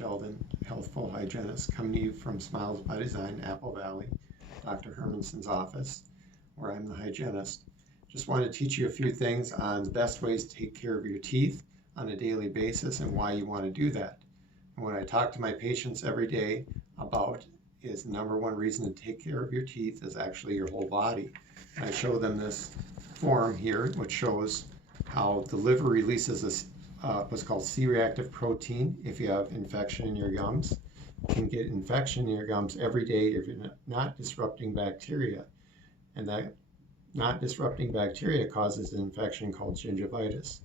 Sheldon, Healthful Hygienist, coming to you from Smiles by Design, Apple Valley, Dr. Hermanson's office, where I'm the hygienist. Just want to teach you a few things on the best ways to take care of your teeth on a daily basis and why you want to do that. And what I talk to my patients every day about is the number one reason to take care of your teeth is actually your whole body. And I show them this form here, which shows how the liver releases what's called C-reactive protein if you have infection in your gums. You can get infection in your gums every day if you're not disrupting bacteria. And that not disrupting bacteria causes an infection called gingivitis.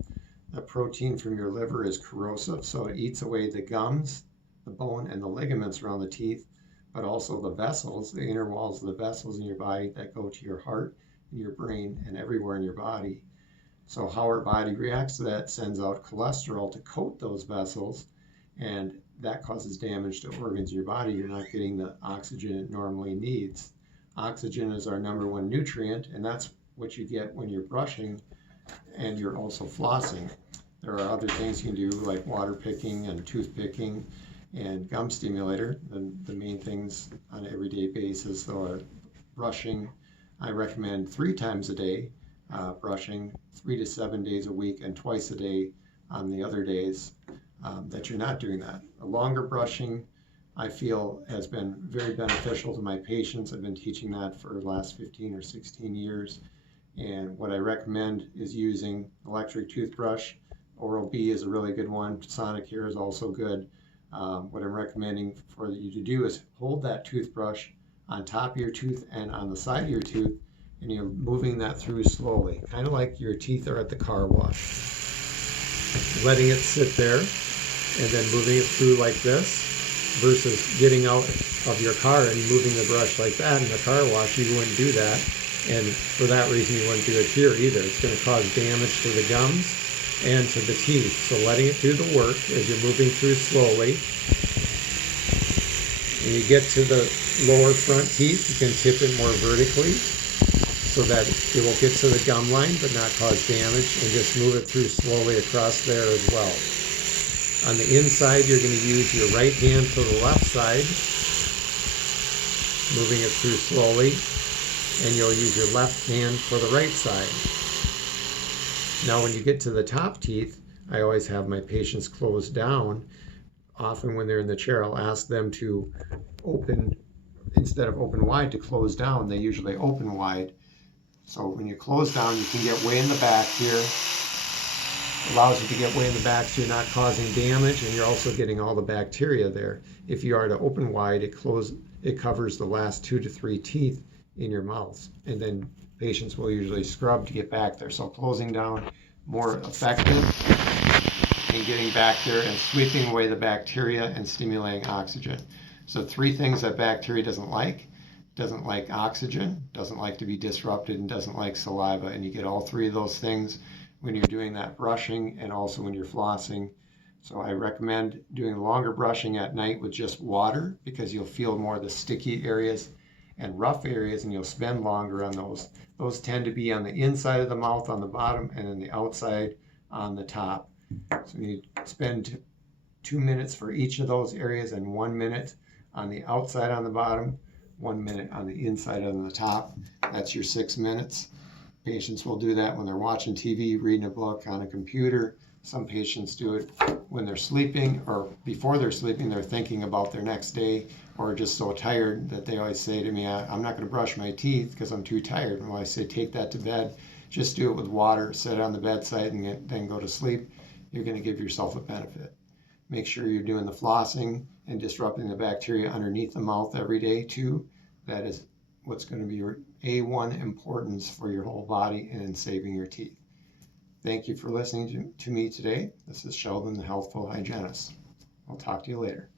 The protein from your liver is corrosive, so it eats away the gums, the bone, and the ligaments around the teeth, but also the vessels, the inner walls of the vessels in your body that go to your heart, and your brain, and everywhere in your body. So how our body reacts to that sends out cholesterol to coat those vessels, and that causes damage to organs in your body. You're not getting the oxygen it normally needs. Oxygen is our number one nutrient, and that's what you get when you're brushing and you're also flossing. There are other things you can do like water picking and tooth picking and gum stimulator. The main things on an everyday basis though are brushing. I recommend 3 times a day, brushing 3 to 7 days a week, and twice a day on the other days that you're not doing that. A longer brushing, I feel, has been very beneficial to my patients. I've been teaching that for the last 15 or 16 years. And what I recommend is using electric toothbrush. Oral-B is a really good one. Sonicare is also good. What I'm recommending for you to do is hold that toothbrush on top of your tooth and on the side of your tooth, and you're moving that through slowly, kind of like your teeth are at the car wash. Letting it sit there and then moving it through like this, versus getting out of your car and moving the brush like that in the car wash. You wouldn't do that, and for that reason you wouldn't do it here either. It's going to cause damage to the gums and to the teeth. So letting it do the work as you're moving through slowly. When you get to the lower front teeth, you can tip it more vertically so that it will get to the gum line but not cause damage, and just move it through slowly across there as well. On the inside, you're going to use your right hand to the left side, moving it through slowly, and you'll use your left hand for the right side. Now when you get to the top teeth, I always have my patients close down. Often when they're in the chair, I'll ask them to open, instead of open wide, to close down. They usually open wide. So when you close down, you can get way in the back here. Allows you to get way in the back so you're not causing damage, and you're also getting all the bacteria there. If you are to open wide, it covers the last 2 to 3 teeth in your mouth, and then patients will usually scrub to get back there. So closing down, more effective in getting back there and sweeping away the bacteria and stimulating oxygen. So 3 things that bacteria doesn't like oxygen, doesn't like to be disrupted, and doesn't like saliva. And you get all 3 of those things when you're doing that brushing and also when you're flossing. So I recommend doing longer brushing at night with just water, because you'll feel more of the sticky areas and rough areas, and you'll spend longer on those. Those tend to be on the inside of the mouth on the bottom, and then the outside on the top. So you spend 2 minutes for each of those areas, and 1 minute on the outside on the bottom, 1 minute on the inside on the top. That's your 6 minutes. Patients will do that when they're watching TV, reading a book, on a computer. Some patients do it when they're sleeping, or before they're sleeping. They're thinking about their next day, or just so tired that they always say to me, I'm not going to brush my teeth because I'm too tired. And when I say take that to bed, just do it with water, sit it on the bedside, and then go to sleep. You're going to give yourself a benefit. Make sure you're doing the flossing and disrupting the bacteria underneath the mouth every day too. That is what's going to be your A1 importance for your whole body and in saving your teeth. Thank you for listening to me today. This is Sheldon, the Healthful Hygienist. I'll talk to you later.